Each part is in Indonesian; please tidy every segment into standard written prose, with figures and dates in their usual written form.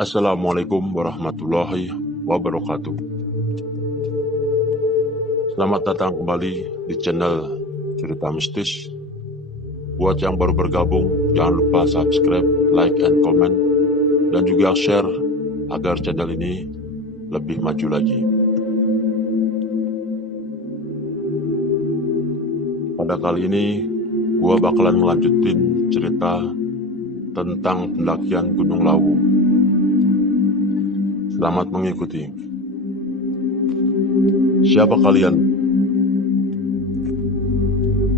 Assalamualaikum warahmatullahi wabarakatuh. Selamat datang kembali di channel Cerita Mistis. Buat yang baru bergabung, jangan lupa subscribe, like, and comment, dan juga share agar channel ini lebih maju lagi. Pada kali ini, gua bakalan ngelanjutin cerita tentang pendakian Gunung Lawu. Selamat mengikuti. Siapa kalian?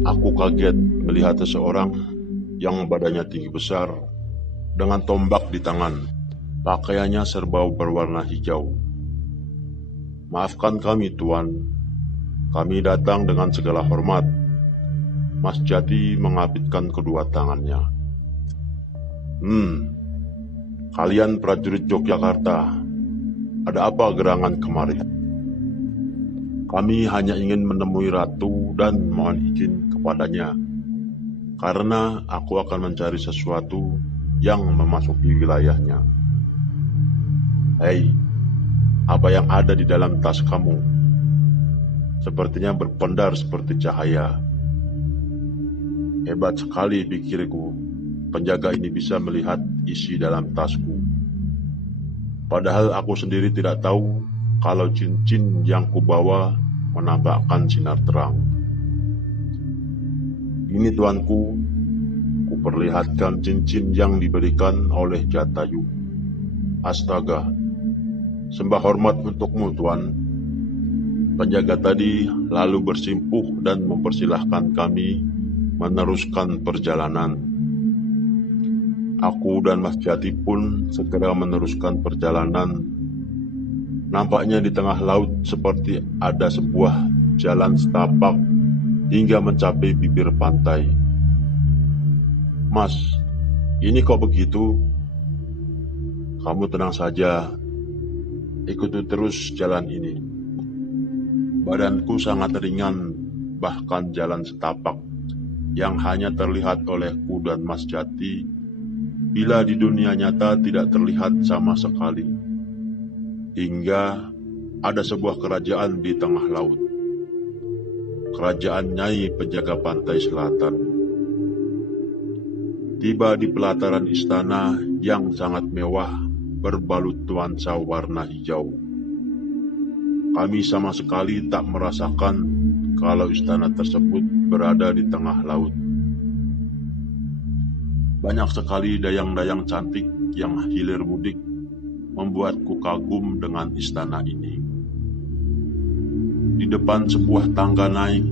Aku kaget melihat seseorang yang badannya tinggi besar dengan tombak di tangan. Pakaiannya serba berwarna hijau. Maafkan kami, Tuan. Kami datang dengan segala hormat. Mas Jati mengapitkan kedua tangannya. Kalian prajurit Yogyakarta, ada apa gerangan kemari? Kami hanya ingin menemui ratu dan mohon izin kepadanya, karena aku akan mencari sesuatu yang memasuki wilayahnya. Hei, apa yang ada di dalam tas kamu? Sepertinya berpendar seperti cahaya. Hebat sekali pikirku, penjaga ini bisa melihat isi dalam tasku. Padahal aku sendiri tidak tahu kalau cincin yang kubawa menampakkan sinar terang. Ini tuanku, kuperlihatkan cincin yang diberikan oleh Jatayu. Astaga, sembah hormat untukmu, Tuan. Penjaga tadi lalu bersimpuh dan mempersilahkan kami meneruskan perjalanan. Aku dan Mas Jati pun segera meneruskan perjalanan. Nampaknya di tengah laut seperti ada sebuah jalan setapak hingga mencapai bibir pantai. Mas, ini kok begitu? Kamu tenang saja, ikuti terus jalan ini. Badanku sangat ringan, bahkan jalan setapak yang hanya terlihat olehku dan Mas Jati, bila di dunia nyata tidak terlihat sama sekali. Hingga ada sebuah kerajaan di tengah laut. Kerajaan Nyai penjaga pantai selatan. Tiba di pelataran istana yang sangat mewah berbalut nuansa warna hijau. Kami sama sekali tak merasakan kalau istana tersebut berada di tengah laut. Banyak sekali dayang-dayang cantik yang hilir mudik membuatku kagum dengan istana ini. Di depan sebuah tangga naik,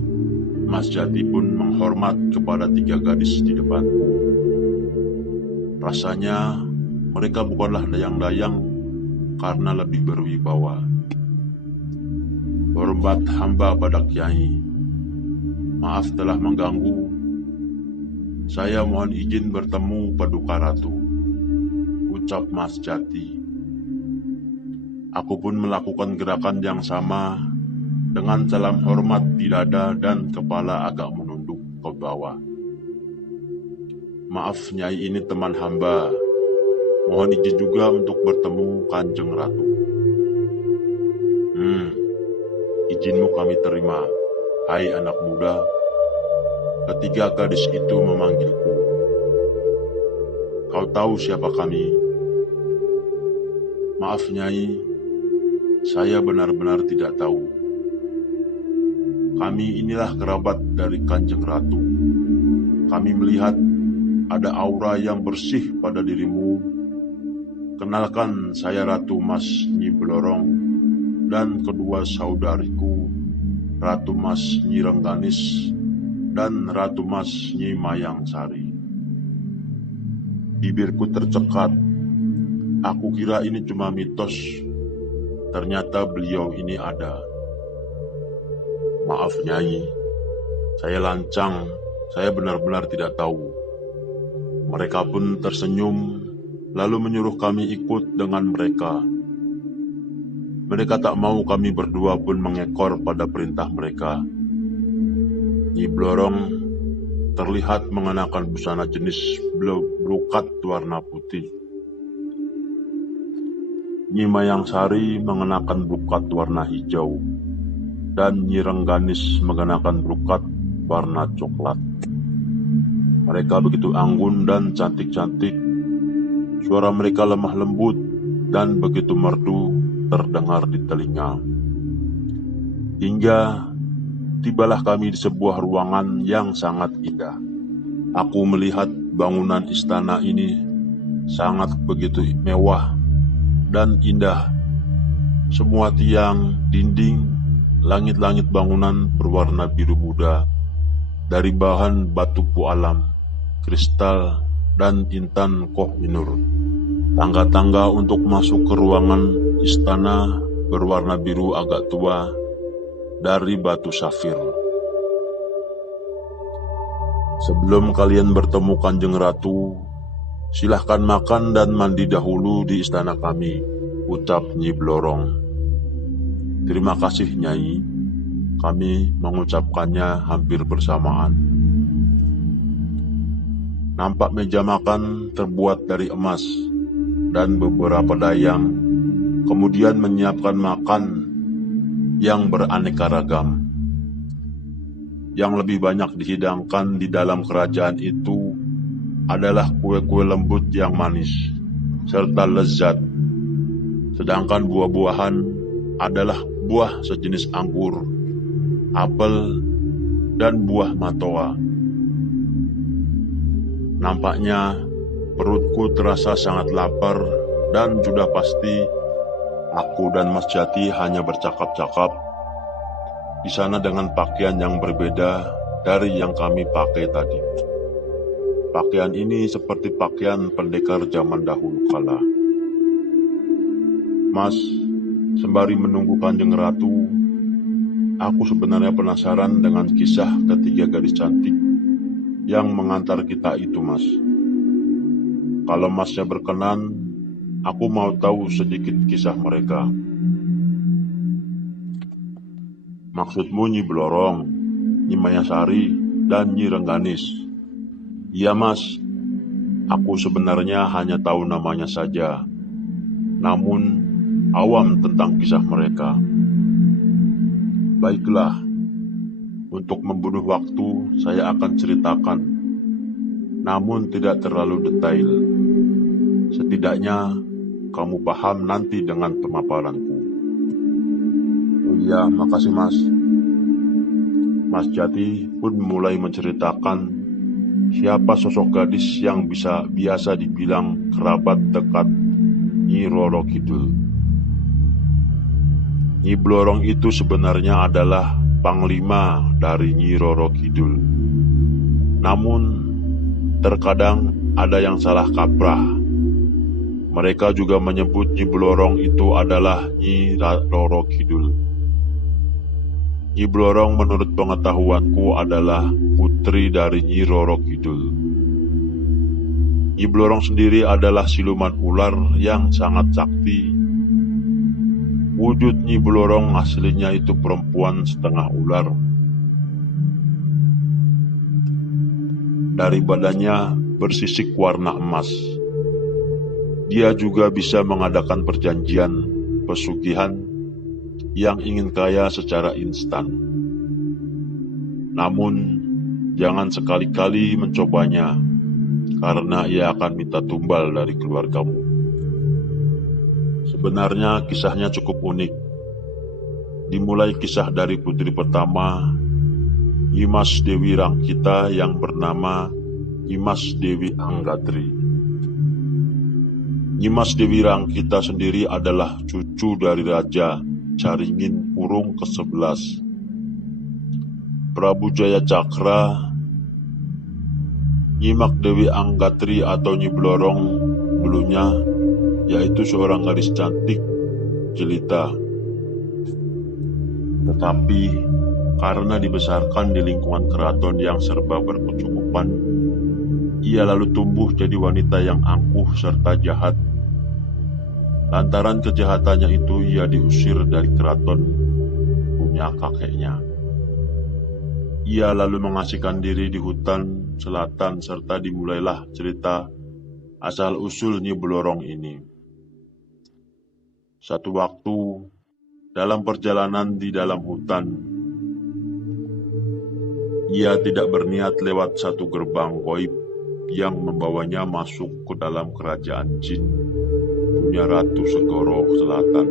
Mas Jati pun menghormat kepada 3 gadis di depanku. Rasanya mereka bukanlah dayang-dayang karena lebih berwibawa. Hormat hamba pada Kiai. Maaf telah mengganggu. Saya mohon izin bertemu Paduka Ratu, ucap Mas Jati. Aku pun melakukan gerakan yang sama dengan salam hormat di dada dan kepala agak menunduk ke bawah. Maaf Nyai, ini teman hamba. Mohon izin juga untuk bertemu Kanjeng Ratu. Izinmu kami terima, hai anak muda. Ketiga gadis itu memanggilku. Kau tahu siapa kami? Maaf Nyai, saya benar-benar tidak tahu. Kami inilah kerabat dari Kanjeng Ratu. Kami melihat ada aura yang bersih pada dirimu. Kenalkan, saya Ratu Mas Nyi Blorong dan kedua saudariku, Ratu Mas Nyi Rengganis dan Ratu Mas Nyi Mayang Sari. Bibirku tercekat. Aku kira ini cuma mitos. Ternyata beliau ini ada. Maaf Nyai, saya lancang. Saya benar-benar tidak tahu. Mereka pun tersenyum, lalu menyuruh kami ikut dengan mereka. Mereka tak mau kami berdua pun mengekor pada perintah mereka. Nyi Blorong terlihat mengenakan busana jenis brokat warna putih. Nyi Mayang Sari mengenakan brokat warna hijau, dan Nyi Rengganis mengenakan brokat warna coklat. Mereka begitu anggun dan cantik-cantik. Suara mereka lemah lembut dan begitu merdu terdengar di telinga. Hingga tibalah kami di sebuah ruangan yang sangat indah. Aku melihat bangunan istana ini sangat begitu mewah dan indah. Semua tiang, dinding, langit-langit bangunan berwarna biru muda dari bahan batu pualam, kristal, dan intan Koh-i-Nur. Tangga-tangga untuk masuk ke ruangan istana berwarna biru agak tua dari batu safir. Sebelum kalian bertemu Kanjeng Ratu, silahkan makan dan mandi dahulu di istana kami, ucap Nyi Blorong. Terima kasih, Nyai. Kami mengucapkannya hampir bersamaan. Nampak meja makan terbuat dari emas dan beberapa dayang, kemudian menyiapkan makan yang beraneka ragam. Yang lebih banyak dihidangkan di dalam kerajaan itu adalah kue-kue lembut yang manis serta lezat, sedangkan buah-buahan adalah buah sejenis anggur, apel, dan buah matoa. Nampaknya perutku terasa sangat lapar dan sudah pasti aku dan Mas Jati hanya bercakap-cakap di sana dengan pakaian yang berbeda dari yang kami pakai tadi. Pakaian ini seperti pakaian pendekar zaman dahulu kala. Mas, sembari menunggu Kanjeng Ratu, aku sebenarnya penasaran dengan kisah ketiga gadis cantik yang mengantar kita itu, Mas. Kalau Masnya berkenan, aku mau tahu sedikit kisah mereka. Maksudmu Nyi Blorong, Nyi Mayang Sari, dan Nyi Rengganis? Iya, Mas. Aku sebenarnya hanya tahu namanya saja, namun awam tentang kisah mereka. Baiklah, untuk membunuh waktu saya akan ceritakan, namun tidak terlalu detail. Setidaknya kamu paham nanti dengan pemaparanku. Oh iya, makasih Mas. Mas Jati pun mulai menceritakan siapa sosok gadis yang biasa dibilang kerabat dekat Nyi Roro Kidul. Nyi Blorong itu sebenarnya adalah panglima dari Nyi Roro Kidul. Namun, terkadang ada yang salah kaprah. Mereka juga menyebut Nyi Blorong itu adalah Nyi Roro Kidul. Nyi Blorong menurut pengetahuanku adalah putri dari Nyi Roro Kidul. Nyi Blorong sendiri adalah siluman ular yang sangat sakti. Wujud Nyi Blorong aslinya itu perempuan setengah ular. Dari badannya bersisik warna emas. Dia juga bisa mengadakan perjanjian pesugihan yang ingin kaya secara instan. Namun, jangan sekali-kali mencobanya, karena ia akan minta tumbal dari keluargamu. Sebenarnya kisahnya cukup unik. Dimulai kisah dari putri pertama, Nyimas Dewi Rangkita yang bernama Nyimas Dewi Anggadri. Nyimas Dewi Rangkita sendiri adalah cucu dari Raja Caringin Kurung ke-11, Prabu Jaya Cakra. Nyimak Dewi Anggadri atau Nyi Blorong dulunya yaitu seorang gadis cantik jelita. Tetapi karena dibesarkan di lingkungan keraton yang serba berkecukupan, ia lalu tumbuh jadi wanita yang angkuh serta jahat. Lantaran kejahatannya itu ia diusir dari keraton punya kakeknya. Ia lalu mengasihkan diri di hutan selatan serta dimulailah cerita asal-usul Nyi Blorong ini. Satu waktu, dalam perjalanan di dalam hutan, ia tidak berniat lewat satu gerbang goib yang membawanya masuk ke dalam kerajaan jin punya Ratu Segoro Selatan,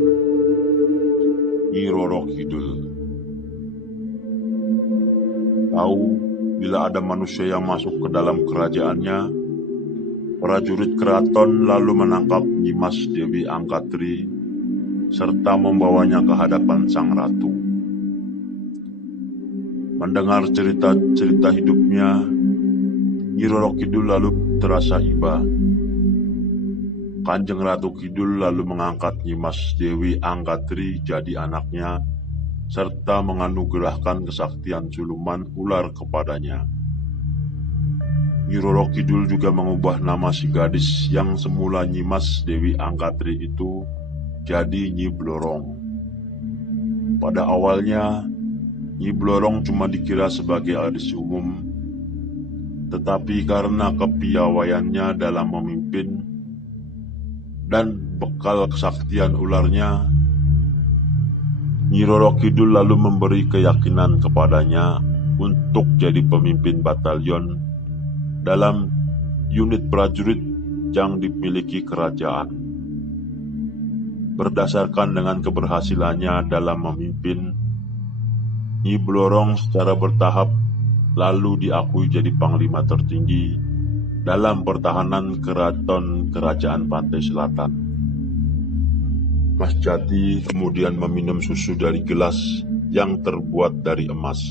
Nyi Roro Kidul. Tahu bila ada manusia yang masuk ke dalam kerajaannya, prajurit keraton lalu menangkap Nyimas Dewi Angkatri serta membawanya ke hadapan sang ratu. Mendengar cerita-cerita hidupnya, Nyi Roro Kidul lalu terasa iba. Kanjeng Ratu Kidul lalu mengangkat Nyimas Dewi Angkatri jadi anaknya, serta menganugerahkan kesaktian siluman ular kepadanya. Nyi Roro Kidul juga mengubah nama si gadis yang semula Nyimas Dewi Angkatri itu jadi Nyi Blorong. Pada awalnya, Nyi Blorong cuma dikira sebagai gadis umum, tetapi karena kepiawaiannya dalam memimpin dan bekal kesaktian ularnya, Nyi Roro Kidul lalu memberi keyakinan kepadanya untuk jadi pemimpin batalion dalam unit prajurit yang dimiliki kerajaan. Berdasarkan dengan keberhasilannya dalam memimpin, Nyi Blorong secara bertahap lalu diakui jadi panglima tertinggi dalam pertahanan keraton kerajaan Pantai Selatan. Mas Jati kemudian meminum susu dari gelas yang terbuat dari emas.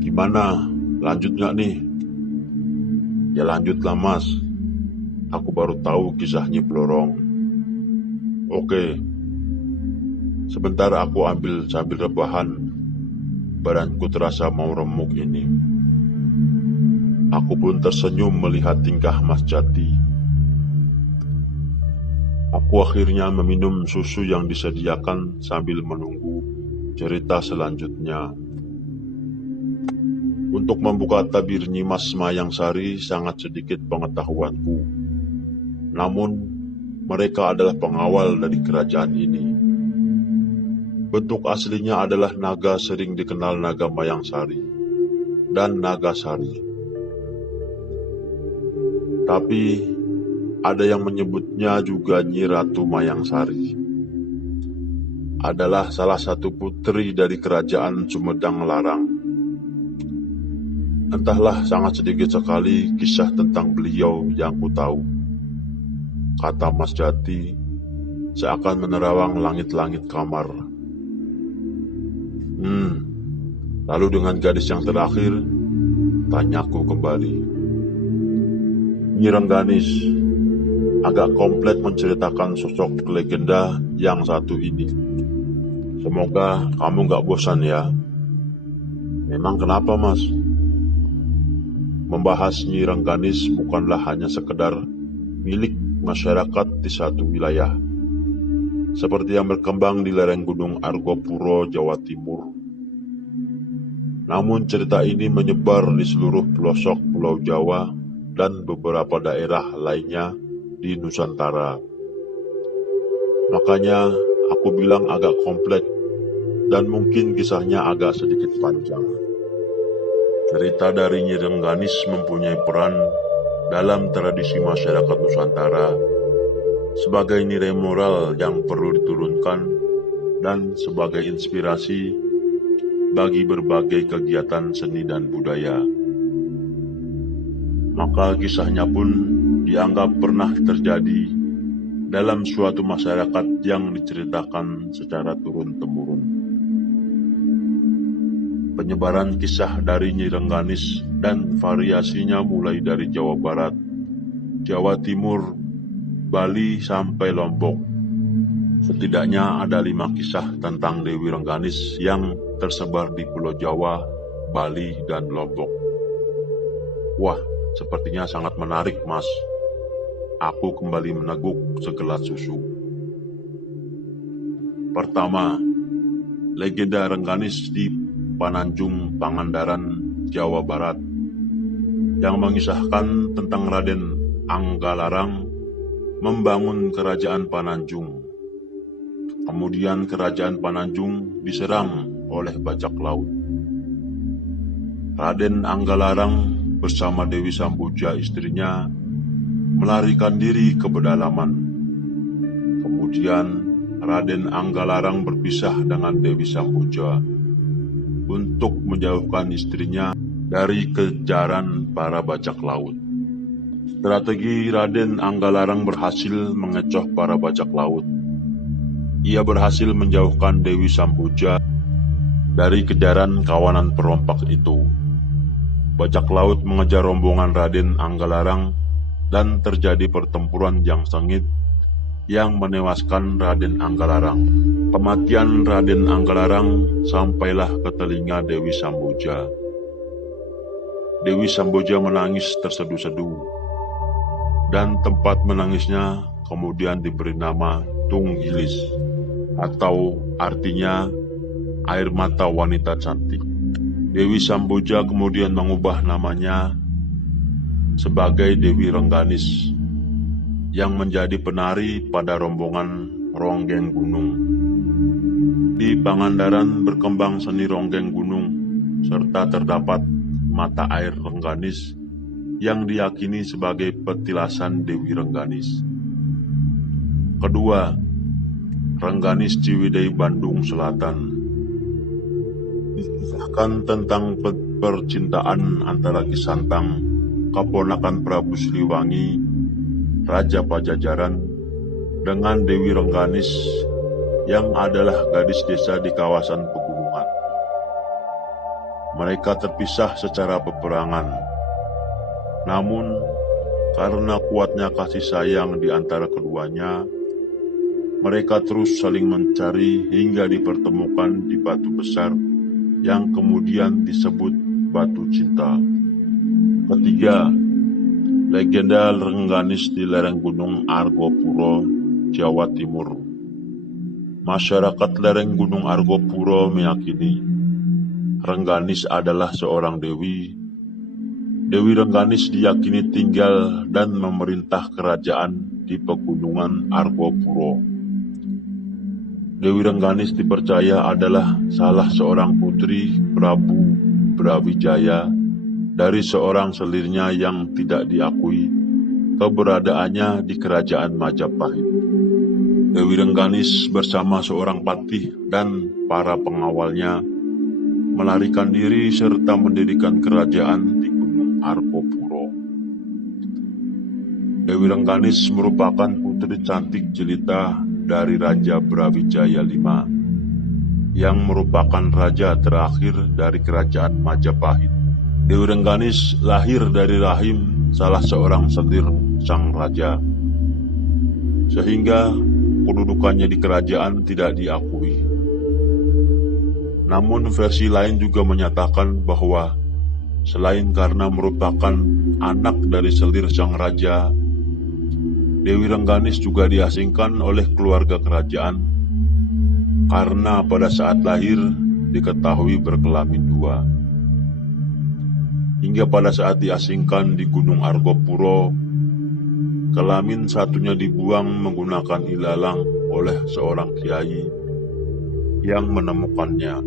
Gimana? Lanjut nggak nih? Ya lanjutlah mas. Aku baru tahu kisah Nyi Blorong. Oke. Sebentar aku ambil sambil rebahan. Badanku terasa mau remuk ini. Aku pun tersenyum melihat tingkah Mas Jati. Aku akhirnya meminum susu yang disediakan sambil menunggu cerita selanjutnya. Untuk membuka tabir Nyimas Mayangsari sangat sedikit pengetahuanku. Namun, mereka adalah pengawal dari kerajaan ini. Bentuk aslinya adalah naga sering dikenal naga Mayangsari dan naga Sari. Tapi, ada yang menyebutnya juga Nyi Ratu Mayangsari. Adalah salah satu putri dari kerajaan Sumedang Larang. Entahlah, sangat sedikit sekali kisah tentang beliau yang ku tahu. Kata Mas Jati, seakan menerawang langit-langit kamar. Lalu dengan gadis yang terakhir, tanyaku kembali. Nyi Rengganis agak kompleks menceritakan sosok legenda yang satu ini. Semoga kamu gak bosan ya. Memang kenapa mas? Membahas Nyi Rengganis bukanlah hanya sekedar milik masyarakat di satu wilayah, seperti yang berkembang di lereng Gunung Argopuro, Jawa Timur. Namun cerita ini menyebar di seluruh pelosok Pulau Jawa dan beberapa daerah lainnya di Nusantara. Makanya aku bilang agak kompleks dan mungkin kisahnya agak sedikit panjang. Cerita dari Nyi Rengganis mempunyai peran dalam tradisi masyarakat Nusantara sebagai nilai moral yang perlu diturunkan dan sebagai inspirasi bagi berbagai kegiatan seni dan budaya. Maka kisahnya pun dianggap pernah terjadi dalam suatu masyarakat yang diceritakan secara turun-temurun. Penyebaran kisah dari Nyi Rengganis dan variasinya mulai dari Jawa Barat, Jawa Timur, Bali sampai Lombok. Setidaknya ada 5 kisah tentang Dewi Rengganis yang tersebar di Pulau Jawa, Bali, dan Lombok. Wah, sepertinya sangat menarik, Mas. Aku kembali meneguk segelas susu. Pertama, legenda Rengganis di Pananjung, Pangandaran, Jawa Barat, yang mengisahkan tentang Raden Anggalarang membangun kerajaan Pananjung Kemudian kerajaan Pananjung diserang oleh bajak laut. Raden Anggalarang bersama Dewi Samboja istrinya melarikan diri ke pedalaman. Kemudian Raden Anggalarang berpisah dengan Dewi Samboja untuk menjauhkan istrinya dari kejaran para bajak laut. Strategi Raden Anggalarang berhasil mengecoh para bajak laut. Ia berhasil menjauhkan Dewi Samboja dari kejaran kawanan perompak itu. Bajak laut mengejar rombongan Raden Anggalarang dan terjadi pertempuran yang sengit yang menewaskan Raden Anggalarang. Kematian Raden Anggalarang sampailah ke telinga Dewi Samboja. Dewi Samboja menangis terseduh-seduh, dan tempat menangisnya kemudian diberi nama Tunggilis, atau artinya air mata wanita cantik. Dewi Samboja kemudian mengubah namanya sebagai Dewi Rengganis, yang menjadi penari pada rombongan Ronggeng Gunung. Di Pangandaran berkembang seni ronggeng gunung, serta terdapat mata air Rengganis yang diyakini sebagai petilasan Dewi Rengganis. Kedua, Rengganis Ciwidey Bandung Selatan. Dikisahkan tentang percintaan antara Ki Santang, keponakan Prabu Siliwangi, Raja Pajajaran, dengan Dewi Rengganis yang adalah gadis desa di kawasan pegunungan. Mereka terpisah secara peperangan. Namun, karena kuatnya kasih sayang di antara keduanya, mereka terus saling mencari hingga dipertemukan di batu besar yang kemudian disebut Batu Cinta. Ketiga, legenda Rengganis di lereng Gunung Argopuro, Jawa Timur. Masyarakat lereng Gunung Argopuro meyakini Rengganis adalah seorang dewi. Dewi Rengganis diyakini tinggal dan memerintah kerajaan di pegunungan Argopuro. Dewi Rengganis dipercaya adalah salah seorang putri Prabu Brawijaya dari seorang selirnya yang tidak diakui keberadaannya di kerajaan Majapahit. Dewi Rengganis bersama seorang patih dan para pengawalnya melarikan diri serta mendirikan kerajaan di Gunung Argopuro. Dewi Rengganis merupakan putri cantik jelita dari Raja Brawijaya V, yang merupakan raja terakhir dari kerajaan Majapahit. Dewi Rengganis lahir dari rahim salah seorang selir sang raja, sehingga kedudukannya di kerajaan tidak diakui. Namun versi lain juga menyatakan bahwa selain karena merupakan anak dari selir sang raja, Dewi Rengganis juga diasingkan oleh keluarga kerajaan karena pada saat lahir diketahui berkelamin dua. Hingga pada saat diasingkan di Gunung Argopuro, kelamin satunya dibuang menggunakan ilalang oleh seorang kiai yang menemukannya.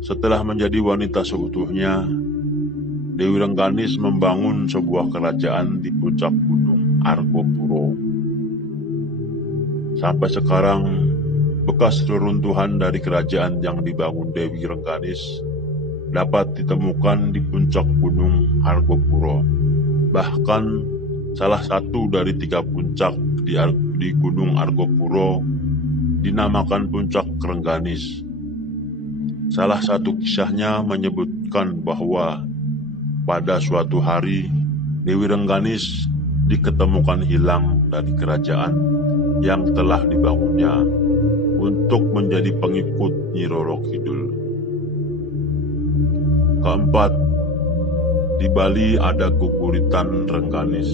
Setelah menjadi wanita seutuhnya, Dewi Rengganis membangun sebuah kerajaan di puncak Gunung Argopuro. Sampai sekarang, bekas reruntuhan dari kerajaan yang dibangun Dewi Rengganis dapat ditemukan di puncak Gunung Argopuro. Bahkan, salah satu dari 3 puncak di Gunung Argopuro dinamakan Puncak Rengganis. Salah satu kisahnya menyebutkan bahwa pada suatu hari Dewi Rengganis diketemukan hilang dari kerajaan yang telah dibangunnya untuk menjadi pengikut Nyi Roro Kidul. Keempat, di Bali ada Guguritan Rengganis.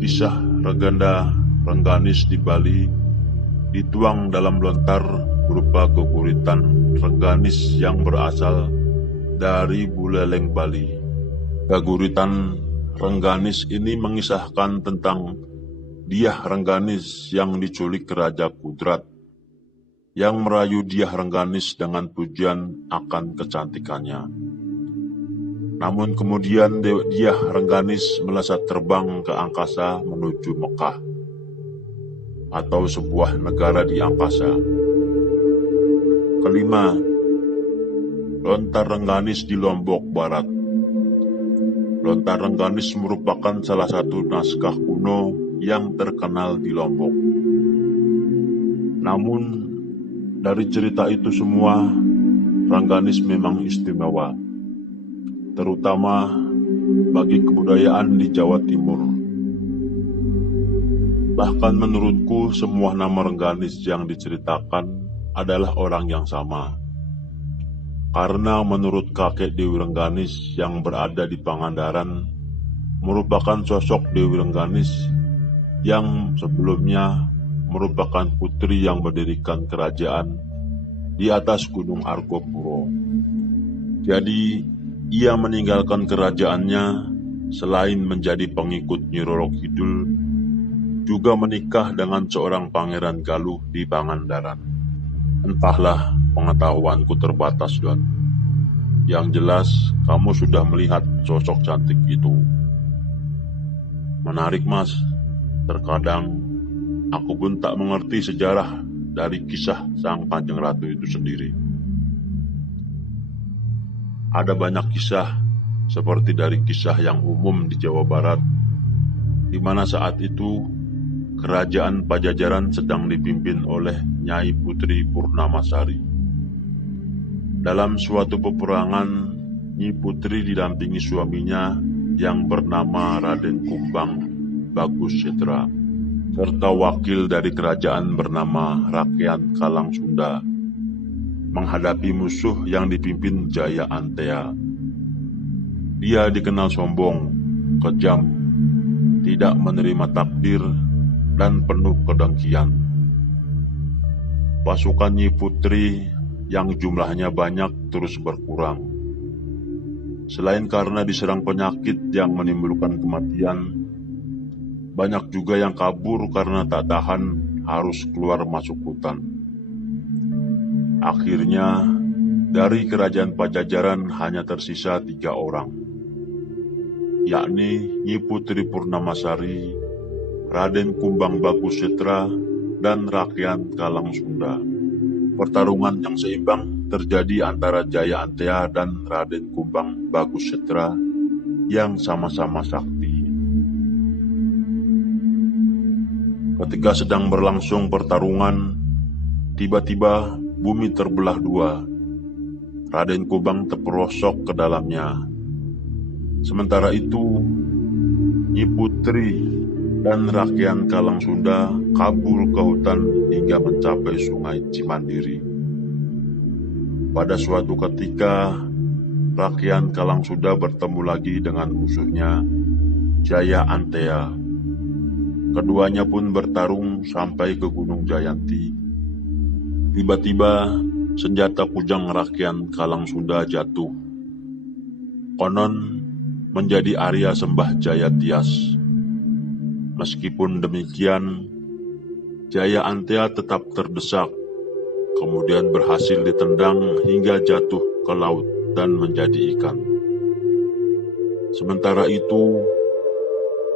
Kisah legenda Rengganis di Bali dituang dalam lontar berupa Guguritan Rengganis yang berasal dari Buleleng, Bali. Guguritan Rengganis ini mengisahkan tentang Dyah Rengganis yang diculik Raja Kudrat, yang merayu Dyah Rengganis dengan pujian akan kecantikannya. Namun kemudian Dyah Rengganis melesat terbang ke angkasa menuju Mekah, atau sebuah negara di angkasa. Kelima, Lontar Rengganis di Lombok Barat. Lontar Rengganis merupakan salah satu naskah kuno yang terkenal di Lombok. Namun, dari cerita itu semua, Rengganis memang istimewa, terutama bagi kebudayaan di Jawa Timur. Bahkan menurutku semua nama Rengganis yang diceritakan adalah orang yang sama. Karena menurut kakek Dewi Rengganis yang berada di Pangandaran, merupakan sosok Dewi Rengganis yang sebelumnya merupakan putri yang mendirikan kerajaan di atas Gunung Argopuro. Jadi, ia meninggalkan kerajaannya selain menjadi pengikut Nyi Roro Kidul, juga menikah dengan seorang pangeran Galuh di Pangandaran. Entahlah, pengetahuanku terbatas, Don. Yang jelas, kamu sudah melihat sosok cantik itu. Menarik, Mas. Terkadang, aku pun tak mengerti sejarah dari kisah Sang Kanjeng Ratu itu sendiri. Ada banyak kisah, seperti dari kisah yang umum di Jawa Barat, di mana saat itu Kerajaan Pajajaran sedang dipimpin oleh Nyai Putri Purnamasari. Dalam suatu peperangan, Nyi Putri didampingi suaminya yang bernama Raden Kumbang Bagus Setra, serta wakil dari kerajaan bernama Rakyat Kalang Sunda, menghadapi musuh yang dipimpin Jaya Antea. Dia dikenal sombong, kejam, tidak menerima takdir, dan penuh kedengkian. Pasukan Nyi Putri yang jumlahnya banyak terus berkurang. Selain karena diserang penyakit yang menimbulkan kematian, banyak juga yang kabur karena tak tahan harus keluar masuk hutan. Akhirnya, dari kerajaan Pajajaran hanya tersisa 3 orang, yakni Nyi Putri Purnamasari, Raden Kumbang Bagus Setra, dan Rakyat Kalang Sunda. Pertarungan yang seimbang terjadi antara Jaya Antea dan Raden Kumbang Bagus Setra yang sama-sama sakti. Ketika sedang berlangsung pertarungan, tiba-tiba bumi terbelah 2. Raden Kumbang terperosok ke dalamnya. Sementara itu, Nyi Putri dan Rakyat Kalang Sunda kabur ke hutan hingga mencapai Sungai Cimandiri. Pada suatu ketika, Rakyat Kalang Sunda bertemu lagi dengan musuhnya, Jaya Antea. Keduanya pun bertarung sampai ke Gunung Jayanti. Tiba-tiba, senjata kujang Rakyat Kalang Sunda jatuh. Konon menjadi Arya Sembah Jaya Tias. Meskipun demikian, Jaya Antea tetap terdesak, kemudian berhasil ditendang hingga jatuh ke laut dan menjadi ikan. Sementara itu,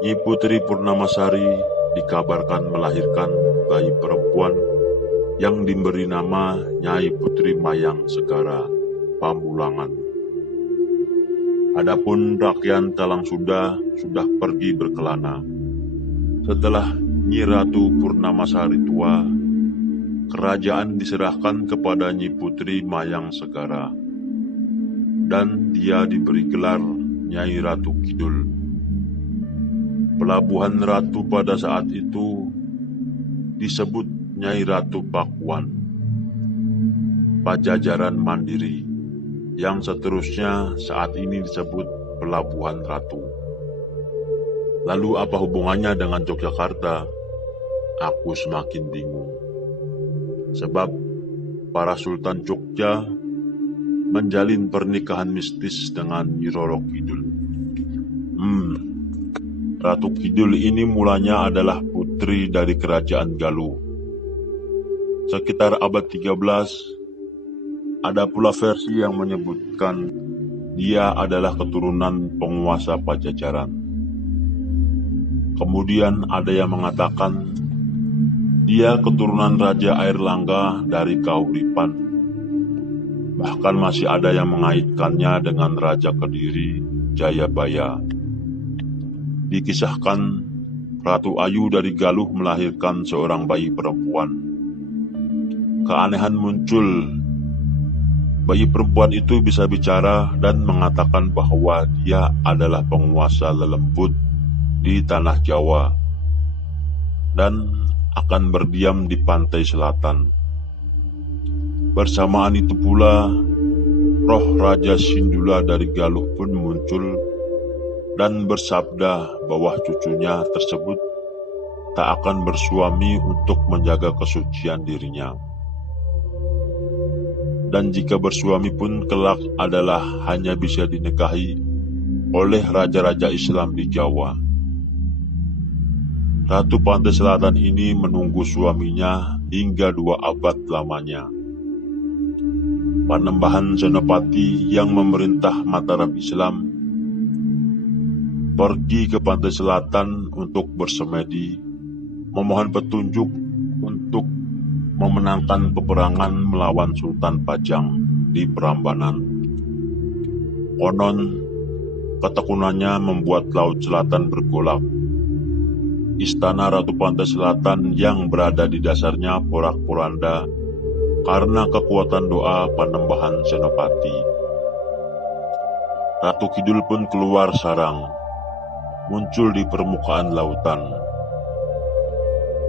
Nyi Putri Purnamasari dikabarkan melahirkan bayi perempuan yang diberi nama Nyai Putri Mayang Segara Pamulangan. Adapun Rakyat Kalang Sunda sudah pergi berkelana. Setelah Nyi Ratu Purnamasari tua, kerajaan diserahkan kepada Nyi Putri Mayang Segara, dan dia diberi gelar Nyai Ratu Kidul. Pelabuhan Ratu pada saat itu disebut Nyai Ratu Pakuan, Pajajaran Mandiri, yang seterusnya saat ini disebut Pelabuhan Ratu. Lalu apa hubungannya dengan Yogyakarta? Aku semakin bingung. Sebab para Sultan Jogja menjalin pernikahan mistis dengan Nyi Roro Kidul. Ratu Kidul ini mulanya adalah putri putri dari kerajaan Galuh. Sekitar abad 13, ada pula versi yang menyebutkan dia adalah keturunan penguasa Pajajaran. Kemudian ada yang mengatakan dia keturunan Raja Airlangga dari Kahuripan. Bahkan masih ada yang mengaitkannya dengan Raja Kediri Jayabaya. Dikisahkan Ratu Ayu dari Galuh melahirkan seorang bayi perempuan. Keanehan muncul. Bayi perempuan itu bisa bicara dan mengatakan bahwa dia adalah penguasa lelembut di tanah Jawa dan akan berdiam di pantai selatan. Bersamaan itu pula, roh Raja Sindula dari Galuh pun muncul dan bersabda bahwa cucunya tersebut tak akan bersuami untuk menjaga kesucian dirinya. Dan jika bersuami pun kelak adalah hanya bisa dinikahi oleh raja-raja Islam di Jawa. Ratu Pantai Selatan ini menunggu suaminya hingga 2 abad lamanya. Panembahan Senopati yang memerintah Mataram Islam pergi ke Pantai Selatan untuk bersemedi, memohon petunjuk untuk memenangkan peperangan melawan Sultan Pajang di Prambanan. Konon, ketekunannya membuat Laut Selatan bergolak. Istana Ratu Pantai Selatan yang berada di dasarnya porak-poranda karena kekuatan doa Panembahan Senopati. Ratu Kidul pun keluar sarang, muncul di permukaan lautan.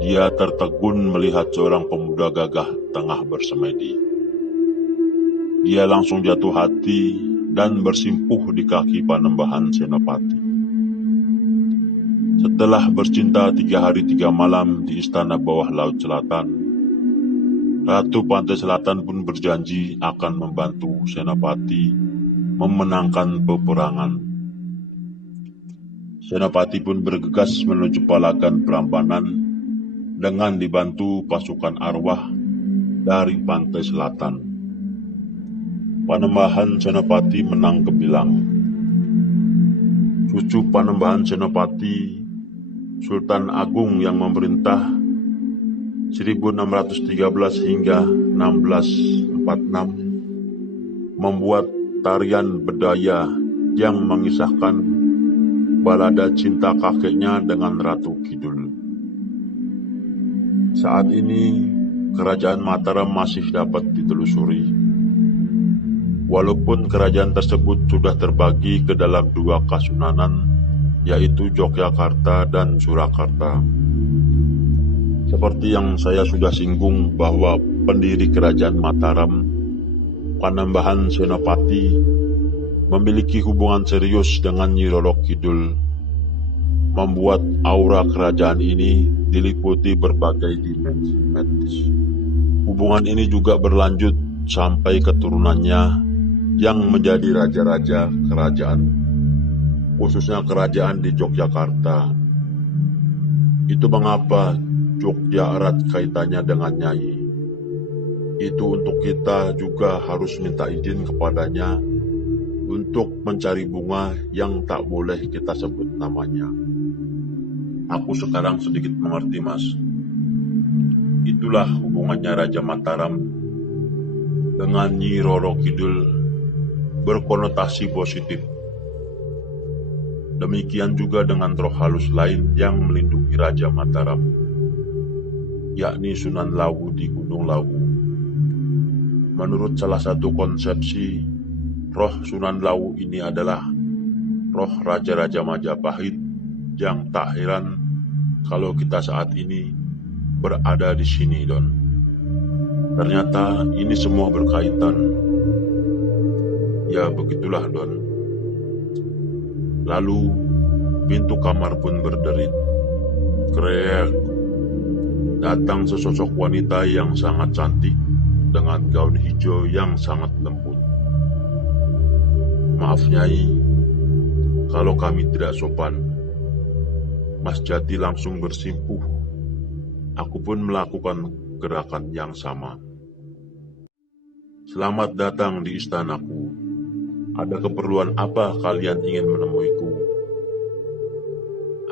Dia tertegun melihat seorang pemuda gagah tengah bersemedi. Dia langsung jatuh hati dan bersimpuh di kaki Panembahan Senopati. Setelah bercinta 3 hari 3 malam di istana bawah Laut Selatan, Ratu Pantai Selatan pun berjanji akan membantu Senopati memenangkan peperangan. Senopati pun bergegas menuju Palagan Prambanan dengan dibantu pasukan arwah dari Pantai Selatan. Panembahan Senopati menang gemilang. Cucu Panembahan Senopati, Sultan Agung yang memerintah 1613 hingga 1646, membuat tarian bedaya yang mengisahkan balada cinta kakeknya dengan Ratu Kidul. Saat ini, kerajaan Mataram masih dapat ditelusuri. Walaupun kerajaan tersebut sudah terbagi ke dalam 2 kasunanan, yaitu Yogyakarta dan Surakarta. Seperti yang saya sudah singgung bahwa pendiri kerajaan Mataram, Panembahan Senopati, memiliki hubungan serius dengan Nyi Roro Kidul, membuat aura kerajaan ini diliputi berbagai dimensi medis. Hubungan ini juga berlanjut sampai keturunannya yang menjadi raja-raja kerajaan, khususnya kerajaan di Yogyakarta. Itu mengapa Jogja erat kaitannya dengan Nyai. Itu untuk kita juga harus minta izin kepadanya untuk mencari bunga yang tak boleh kita sebut namanya. Aku sekarang sedikit mengerti, Mas. Itulah hubungannya Raja Mataram dengan Nyi Roro Kidul berkonotasi positif. Demikian juga dengan roh halus lain yang melindungi Raja Mataram, yakni Sunan Lawu di Gunung Lawu. Menurut salah satu konsepsi, roh Sunan Lawu ini adalah roh Raja-Raja Majapahit yang tak heran kalau kita saat ini berada di sini, Don. Ternyata ini semua berkaitan. Ya, begitulah, Don. Lalu, pintu kamar pun berderit. Krek. Datang sesosok wanita yang sangat cantik dengan gaun hijau yang sangat lembut. Maaf, Nyai, kalau kami tidak sopan. Mas Jati langsung bersimpuh Aku pun melakukan gerakan yang sama. Selamat datang di istanaku. Ada keperluan apa kalian ingin menemuiku?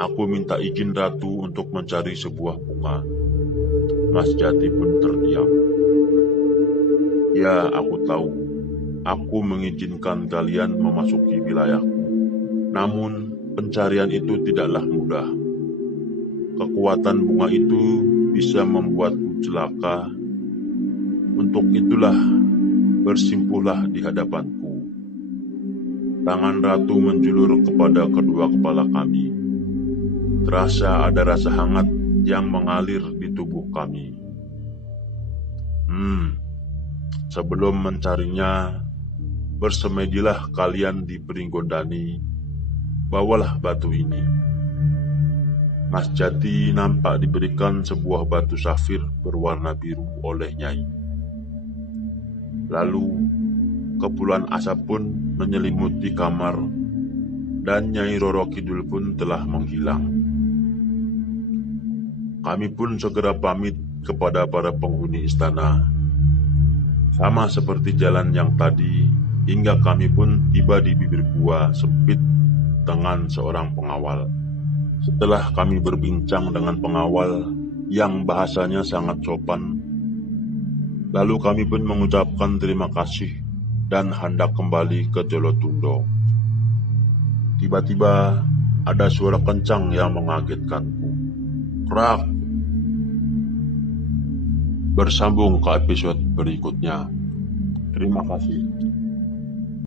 Aku minta izin ratu untuk mencari sebuah bunga. Mas Jati pun terdiam. Ya, aku tahu. Aku mengizinkan kalian memasuki wilayahku. Namun, pencarian itu tidaklah mudah. Kekuatan bunga itu bisa membuatku celaka. Untuk itulah, bersimpuhlah di hadapanku. Tangan ratu menjulur kepada kedua kepala kami. Terasa ada rasa hangat yang mengalir di tubuh kami. Sebelum mencarinya, bersemedilah kalian di Pringgondani. Bawalah batu ini. Mas Jati nampak diberikan sebuah batu safir berwarna biru oleh Nyai. Lalu, kepulan asap pun menyelimuti kamar, dan Nyai Roro Kidul pun telah menghilang. Kami pun segera pamit kepada para penghuni istana. Sama seperti jalan yang tadi, hingga kami pun tiba di bibir gua sempit dengan seorang pengawal. Setelah kami berbincang dengan pengawal yang bahasanya sangat sopan, lalu kami pun mengucapkan terima kasih dan hendak kembali ke Jolotundo. Tiba-tiba ada suara kencang yang mengagetkanku. Krak! Bersambung ke episode berikutnya. Terima kasih.